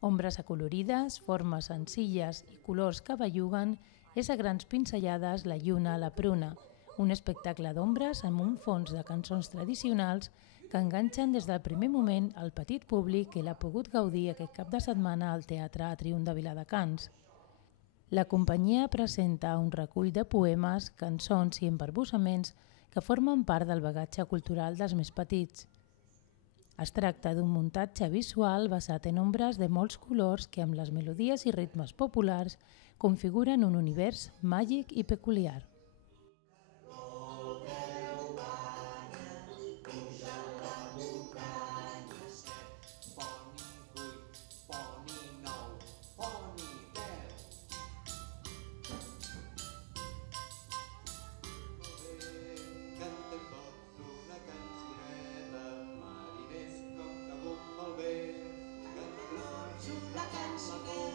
Ombres acolorides, formes senzilles i colors que belluguen és a grans pinzellades la lluna a la pruna, un espectacle d'ombres amb un fons de cançons tradicionals que enganxen des del primer moment el petit públic que l'ha pogut gaudir aquest cap de setmana al Teatre Atrium de Viladecans. La companyia presenta un recull de poemes, cançons i embarbussaments que formen part del bagatge cultural dels més petits. Es tracta d'un muntatge visual basat en ombres de molts colors que amb les melodies i ritmes populars configuren un univers màgic i peculiar. Una cançoneta